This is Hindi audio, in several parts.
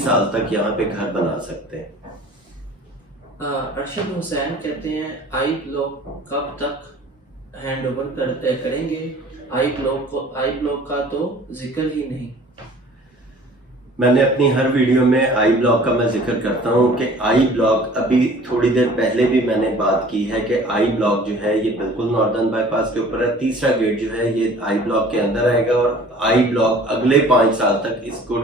साल तक यहाँ पे घर बना सकते हैं। अरशद हुसैन कहते हैं आई ब्लॉक कब तक हैंड ओवर करेंगे? आई ब्लॉक का तो जिक्र ही नहीं। मैंने अपनी हर वीडियो में आई ब्लॉक का मैं जिक्र करता हूँ कि आई ब्लॉक, अभी थोड़ी देर पहले भी मैंने बात की है कि आई ब्लॉक जो है ये बिल्कुल नॉर्दर्न बाईपास के ऊपर है। तीसरा गेट जो है ये आई ब्लॉक के अंदर आएगा और आई ब्लॉक अगले 5 साल तक इसको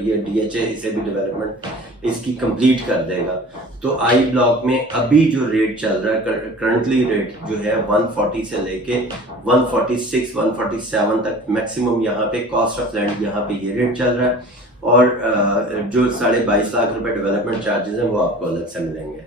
ये डीएचए इसे भी डेवलपमेंट इसकी कंप्लीट कर देगा। तो आई ब्लॉक में अभी जो रेट चल रहा है, करंटली रेट जो है 140 से लेके 146 147 तक मैक्सिमम यहाँ पे कॉस्ट ऑफ लैंड यहाँ पे ये रेट चल रहा है। और जो 22.5 लाख रुपए डेवलपमेंट चार्जेस हैं वो आपको अलग से मिलेंगे।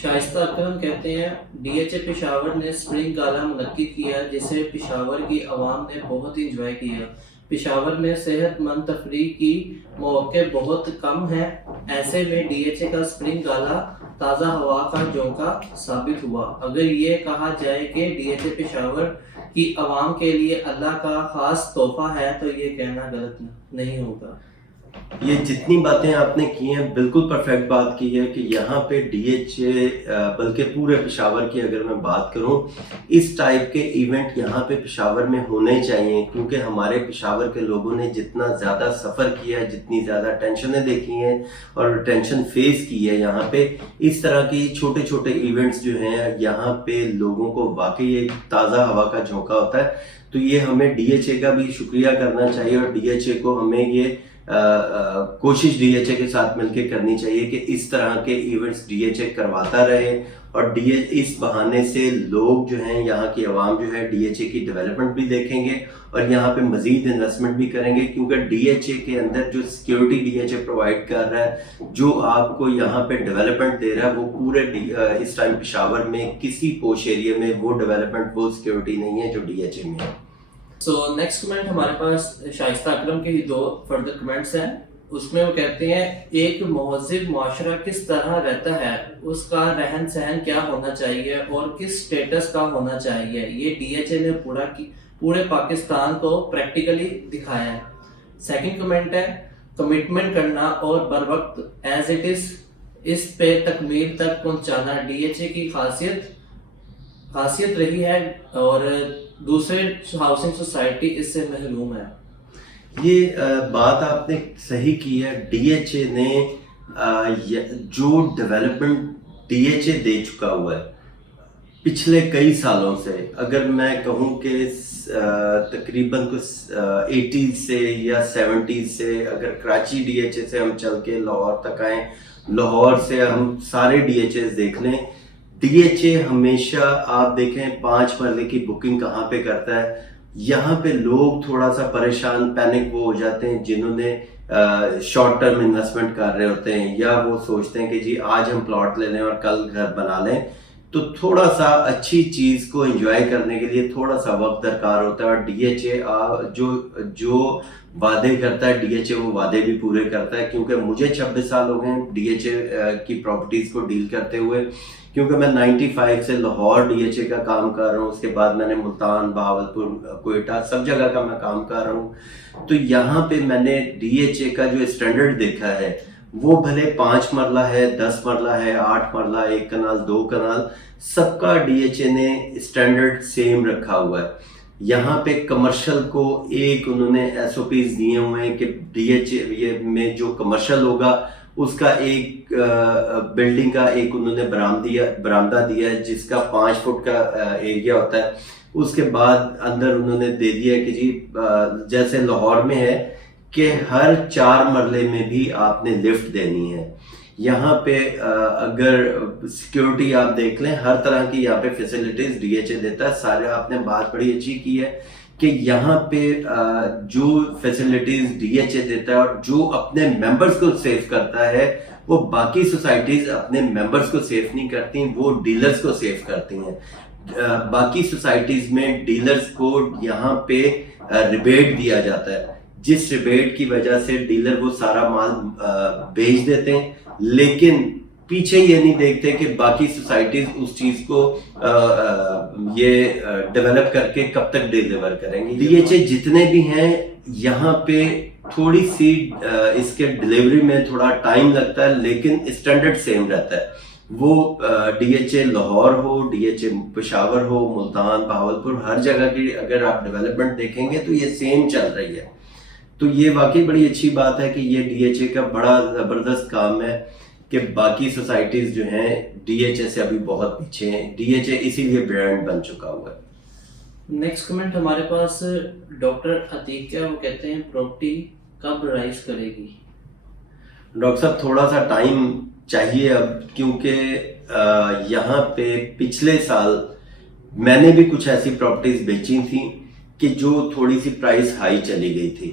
शाइस्ता अकरम कहते हैं डीएचए पेशावर ने स्प्रिंग गाला मुनक्किद किया जिसे पेशावर की आवाम ने बहुत इंजॉय किया। पेशावर में सेहतमंद तफरीह की मौके बहुत कम है, ऐसे में डीएचए का स्प्रिंग गाला ताज़ा हवा का झोंका साबित हुआ। अगर ये कहा जाए कि डीएचए पेशावर की आवाम के लिए अल्लाह का खास तोहफा है तो ये कहना गलत नहीं होगा। ये जितनी बातें आपने की हैं बिल्कुल परफेक्ट बात की है कि यहाँ पे डीएचए, बल्कि पूरे पेशावर की अगर मैं बात करूँ, इस टाइप के इवेंट यहाँ पे पेशावर में होने चाहिए, क्योंकि हमारे पेशावर के लोगों ने जितना ज़्यादा सफ़र किया है, जितनी ज़्यादा टेंशनें देखी हैं और टेंशन फेस की है, यहाँ पे इस तरह की छोटे छोटे इवेंट्स जो हैं यहाँ पे लोगों को वाकई एक ताज़ा हवा का झोंका होता है। तो ये हमें डीएचए का भी शुक्रिया करना चाहिए और डीएचए को हमें ये कोशिश डीएचए के साथ मिलकर करनी चाहिए कि इस तरह के इवेंट्स डीएचए करवाता रहे और इस बहाने से लोग जो हैं, यहाँ की आवाम जो है डीएचए की डेवलपमेंट भी देखेंगे और यहाँ पे मजीद इन्वेस्टमेंट भी करेंगे, क्योंकि डीएचए के अंदर जो सिक्योरिटी डीएचए प्रोवाइड कर रहा है, जो आपको यहाँ पे डेवलपमेंट दे रहा है, वो पूरे इस टाइम पेशावर में किसी पोश एरिया में वो डेवलपमेंट, वो सिक्योरिटी नहीं है जो डीएचए में है। सो नेक्स्ट कमेंट हमारे पास शाइस्ता अकरम के ही 2 फर्दर कमेंट्स हैं। उसमें वो कहते हैं एक महज़िब माशरा किस तरह रहता है, उसका रहन सहन क्या होना चाहिए और किस स्टेटस का होना चाहिए, ये डीएचए ने पूरे पाकिस्तान को प्रैक्टिकली दिखाया है। सेकंड कमेंट है कमिटमेंट करना और बर वक्त एज इट इज इस पे तकमील तक पहुंचाना डीएचए की खासियत रही है और दूसरे हाउसिंग सोसाइटी इससे महरूम है। ये बात आपने सही की है। डीएचए ने जो डेवलपमेंट डीएचए दे चुका हुआ है पिछले कई सालों से, अगर मैं कहूँ कि तकरीबन कुछ 80s से या 70s से, अगर कराची डीएचए से हम चल के लाहौर तक आए, लाहौर से हम सारे डीएचए देख लें, डीएचए हमेशा आप देखें 5 मरले की बुकिंग कहाँ पे करता है। यहाँ पे लोग थोड़ा सा परेशान, पैनिक वो हो जाते हैं जिन्होंने शॉर्ट टर्म इन्वेस्टमेंट कर रहे होते हैं, या वो सोचते हैं कि जी आज हम प्लॉट ले लें और कल घर बना लें। तो थोड़ा सा अच्छी चीज़ को एंजॉय करने के लिए थोड़ा सा वक्त दरकार होता है और डीएचए जो वादे करता है डीएचए वो वादे भी पूरे करता है। क्योंकि मुझे 26 साल हो गए डीएचए की प्रॉपर्टीज़ को डील करते हुए, क्योंकि मैं 95 से लाहौर डीएचए का काम कर रहा हूँ, उसके बाद मैंने मुल्तान, बहावलपुर, कोयटा सब जगह का मैं काम कर रहा हूँ। तो यहाँ पे मैंने डीएचए का जो स्टैंडर्ड देखा है वो भले 5 मरला है, 10 मरला है, 8 मरला, 1 कनाल, 2 कनाल, सबका डीएचए ने स्टैंडर्ड सेम रखा हुआ है। यहाँ पे कमर्शियल को एक उन्होंने एसओपीज दिए हुए हैं कि डीएचए में जो कमर्शियल होगा उसका एक बिल्डिंग का एक उन्होंने बरामदा दिया है जिसका 5 फुट का एरिया होता है। उसके बाद अंदर उन्होंने दे दिया कि जी जैसे लाहौर में है कि हर 4 मरले में भी आपने लिफ्ट देनी है। यहाँ पे अगर सिक्योरिटी आप देख लें, हर तरह की यहाँ पे फैसिलिटीज डीएचए देता है। सारे आपने बात बड़ी अच्छी की है कि यहाँ पे जो फैसिलिटीज डीएचए देता है और जो अपने मेंबर्स को सेव करता है वो बाकी सोसाइटीज अपने मेंबर्स को सेव नहीं करती, वो डीलर्स को सेव करती हैं। बाकी सोसाइटीज में डीलर्स को यहाँ पे रिबेट दिया जाता है, जिस रिबेट की वजह से डीलर वो सारा माल बेच देते हैं, लेकिन पीछे ये नहीं देखते कि बाकी सोसाइटीज उस चीज को ये डेवलप करके कब तक डिलीवर करेंगे। डीएचए जितने भी हैं यहाँ पे थोड़ी सी इसके डिलीवरी में थोड़ा टाइम लगता है, लेकिन स्टैंडर्ड सेम रहता है। वो डीएचए लाहौर हो, डीएचए पेशावर हो, मुल्तान, बहावलपुर, हर जगह की अगर आप डेवलपमेंट देखेंगे तो ये सेम चल रही है। तो ये वाकई बड़ी अच्छी बात है कि ये डीएचए का बड़ा ज़बरदस्त काम है कि बाकी सोसाइटीज़ जो हैं डीएचए से अभी बहुत पीछे हैं। डीएचए इसीलिए ब्रांड बन चुका हुआ है। नेक्स्ट कमेंट हमारे पास डॉक्टर अतीक है, वो कहते हैं प्रॉपर्टी कब राइज करेगी। डॉक्टर साहब थोड़ा सा टाइम चाहिए अब, क्योंकि यहाँ पे पिछले साल मैंने भी कुछ ऐसी प्रॉपर्टीज बेची थी कि जो थोड़ी सी प्राइस हाई चली गई थी,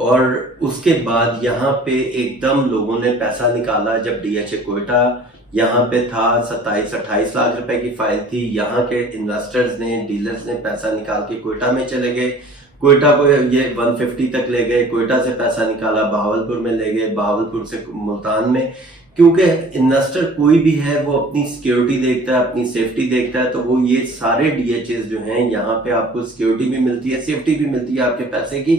और उसके बाद यहाँ पे एकदम लोगों ने पैसा निकाला। जब डीएचए कोयटा यहाँ पे था 27-28 लाख रुपए की फाइल थी, यहाँ के इन्वेस्टर्स ने, डीलर्स ने पैसा निकाल के कोयटा में चले गए। कोयटा को ये 150 तक ले गए, कोयटा से पैसा निकाला, बहावलपुर में ले गए, बहावलपुर से मुल्तान में। क्योंकि इन्वेस्टर कोई भी है वो अपनी सिक्योरिटी देखता है, अपनी सेफ्टी देखता है, तो वो ये सारे डीएचएस जो हैं यहाँ पे आपको सिक्योरिटी भी मिलती है, सेफ्टी भी मिलती है आपके पैसे की।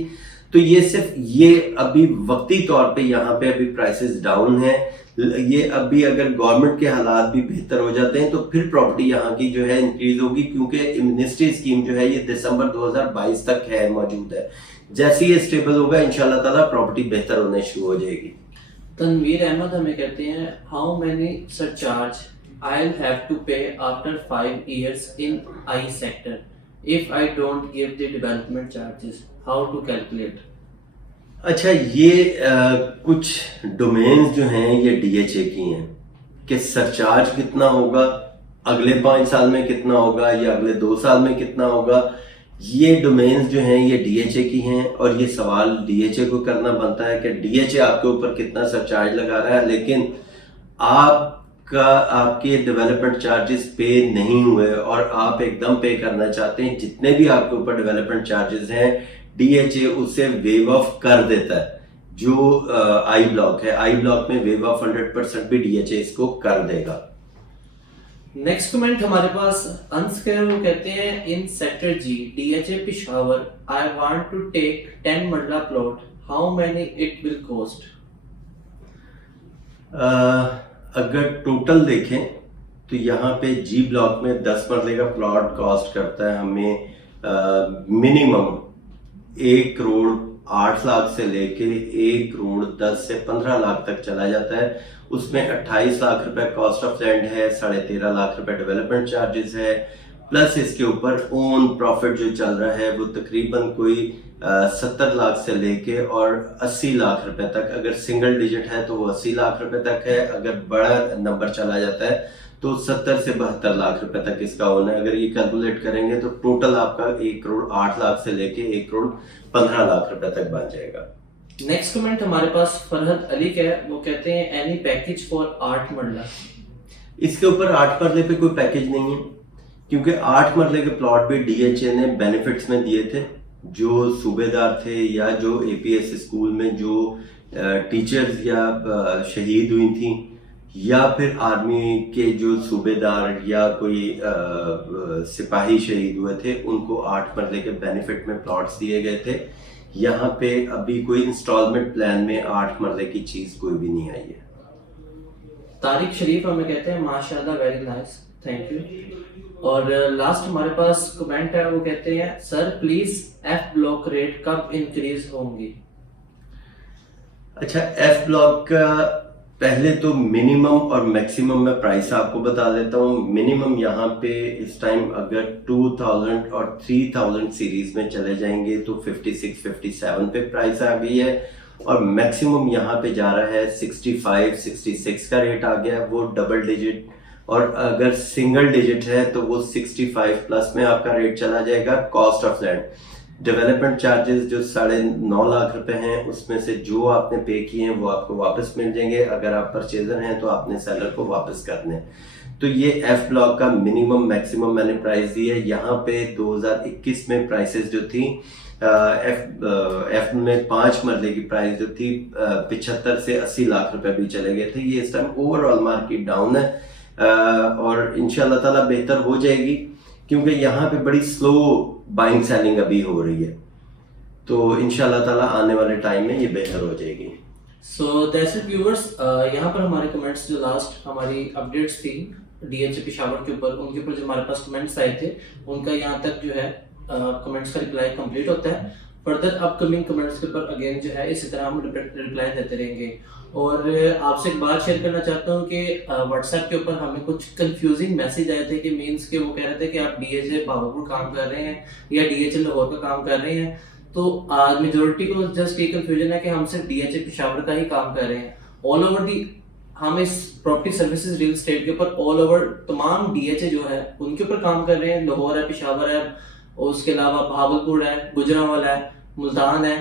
तो ये सिर्फ ये अभी वक्ती तौर पे यहाँ पे अभी प्राइसेस डाउन है। ये अभी अगर गवर्नमेंट के हालात भी बेहतर हो जाते हैं तो फिर प्रॉपर्टी यहाँ की जो है इंक्रीज होगी, क्योंकि मिनिस्ट्री स्कीम जो है ये दिसंबर 2022 तक है, मौजूद है। जैसे ये स्टेबल होगा इंशाल्लाह ताला प्रॉपर्टी बेहतर होने शुरू हो जाएगी। तनवीर अहमद हमें कहते हैं, how many surcharge I have to pay after 5 years in I sector if I don't give the development charges, how to calculate. अच्छा, ये कुछ डोमेन्स जो हैं ये डीएचए की हैं कि सरचार्ज कितना होगा, अगले 5 साल में कितना होगा या अगले 2 साल में कितना होगा, ये डोमेन्स जो हैं ये डीएचए की हैं। और ये सवाल डीएचए को करना बनता है कि डीएचए आपके ऊपर कितना सरचार्ज लगा रहा है, लेकिन आपके डेवलपमेंट चार्जेस पे नहीं हुए और आप एकदम पे करना चाहते हैं, जितने भी आपके ऊपर डेवलपमेंट चार्जेस हैं डीएचए उसे वेव ऑफ कर देता है। जो आई ब्लॉक है, आई ब्लॉक में वेव ऑफ 100% भी डीएचए इसको कर देगा। नेक्स्ट कमेंट हमारे पास अंश के, वो कहते हैं, in sector G DHA Peshawar I want to take 10 marla plot, how many it will cost. अगर टोटल देखें तो यहाँ पे जी ब्लॉक में 10 मरले का प्लॉट कॉस्ट करता है हमें मिनिमम 1 करोड़ 8 लाख से लेके 1 करोड़ 10 से 15 लाख तक चला जाता है। उसमें 28 लाख रुपए कॉस्ट ऑफ लैंड है, 13.5 लाख रुपए डेवलपमेंट चार्जेस है, प्लस इसके ऊपर ओन प्रॉफिट जो चल रहा है वो तकरीबन कोई 70 लाख से लेके और 80 लाख रुपए तक। अगर सिंगल डिजिट है तो वो 80 लाख रुपए तक है, अगर बड़ा नंबर चला जाता है तो 70 से 72 लाख रुपए तक इसका होना है। अगर ये कैलकुलेट करेंगे तो टोटल आपका 1 करोड़ 8 लाख से लेके 1 करोड़ 15 लाख रुपए तक बन जाएगा। नेक्स्ट कमेंट हमारे पास फरहद अली का है, वो कहते हैं, एनी पैकेज फॉर 8 मरला। इसके ऊपर 8 मरले पे कोई पैकेज नहीं है, क्योंकि 8 मरले के प्लॉट भी डीएचए ने बेनिफिट्स में दिए थे। जो सूबेदार थे या जो एपीएस स्कूल में जो टीचर्स या शहीद हुई थी, या फिर आर्मी के जो सूबेदार या कोई सिपाही शहीद हुए थे, उनको 8 मरले के बेनिफिट में प्लॉट्स दिए गए थे। यहाँ पे अभी कोई इंस्टॉलमेंट प्लान में 8 मरले की चीज कोई भी नहीं आई है। तारिक शरीफ हमें कहते हैं, माशाल्लाह वेरी नाइस, थैंक यू। और लास्ट हमारे पास कमेंट है, वो कहते हैं, sir please F block rate कब इंक्रीज होंगी। अच्छा, एफ ब्लॉक का पहले तो मिनिमम और मैक्सिमम मैं प्राइस आपको बता देता हूँ। मिनिमम यहाँ पे इस टाइम अगर 2000 और 3000 सीरीज में चले जाएंगे तो 56-57 पे प्राइस आ गई है, और मैक्सिमम यहाँ पे जा रहा है 65-66 का रेट आ गया है, वो डबल डिजिट। और अगर सिंगल डिजिट है तो वो 65 प्लस में आपका रेट चला जाएगा। Cost of land, development charges जो 9.5 लाख रुपए हैं, उसमें से जो आपने पे किए हैं वो आपको वापस मिल जाएंगे। अगर आप परचेजर हैं तो आपने सेलर को वापस करने हैं। तो ये एफ ब्लॉक का मिनिमम मैक्सिमम मैंने प्राइस दी है। यहाँ पे 2021 में प्राइसेस जो थी एफ में 5 मरले की प्राइस जो थी 75 से 80 लाख रुपए भी चले गए थे। ये इस टाइम ओवरऑल मार्केट डाउन है। और इंशाल्लाह ताला बेहतर हो जाएगी, क्योंकि यहाँ पे बड़ी स्लो बाइंग सेलिंग अभी हो रही है, तो इंशाल्लाह ताला आने वाले टाइम में ये बेहतर हो जाएगी। सो दैट्स इट व्यूअर्स, यहाँ पर हमारे कमेंट्स जो लास्ट हमारी अपडेट्स थी डीएचए पेशावर के ऊपर, उनके ऊपर जो हमारे पास कमेंट्स आए थे उनका यहाँ तक जो है कमेंट्स का रिप्लाई कंप्लीट होता है। फर्दर अपकमिंग कमेंट्स के ऊपर अगेन जो है इसी तरह हम रिप्लाई देते रहेंगे। और आपसे एक बात शेयर करना चाहता हूँ कि व्हाट्सएप के ऊपर हमें कुछ कंफ्यूजिंग मैसेज आए थे कि मीन्स के वो कह रहे थे कि आप डीएचए भावलपुर काम कर रहे हैं या डीएचए लाहौर का काम कर रहे हैं। तो आज मेजोरिटी को जस्ट ये कंफ्यूजन है कि हम सिर्फ डीएचए पेशावर का ही काम कर रहे हैं। ऑल ओवर दी हम इस प्रॉपर्टी सर्विसेज रियल एस्टेट के ऊपर ऑल ओवर तमाम डीएचए जो है उनके ऊपर काम कर रहे हैं। लाहौर है, पेशावर है, और उसके अलावा भावलपुर है, गुजरांवाला है, मुल्तान है,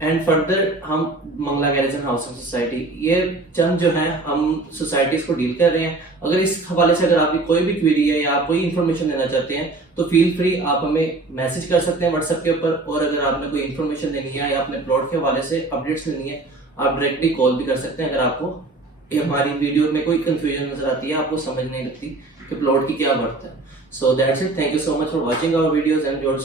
एंड फर्दर हम मंगला गैरिजन हाउसिंग सोसाइटी, ये चंद जो है हम सोसाइटीज को डील कर रहे हैं। अगर इस हवाले से अगर आपकी कोई भी क्वेरी है या आप कोई इन्फॉर्मेशन देना चाहते हैं तो फील फ्री आप हमें मैसेज कर सकते हैं व्हाट्सएप के ऊपर। और अगर आपने कोई इन्फॉर्मेशन देनी है या अपने प्लॉट के हवाले से अपडेट्स लेनी है आप डायरेक्टली कॉल भी कर सकते हैं। अगर आपको ये हमारी वीडियो में कोई कंफ्यूजन नजर आती है, आपको समझ नहीं लगती कि प्लॉट की क्या वर्थ है। So that's it, thank you so much for watching our videos and your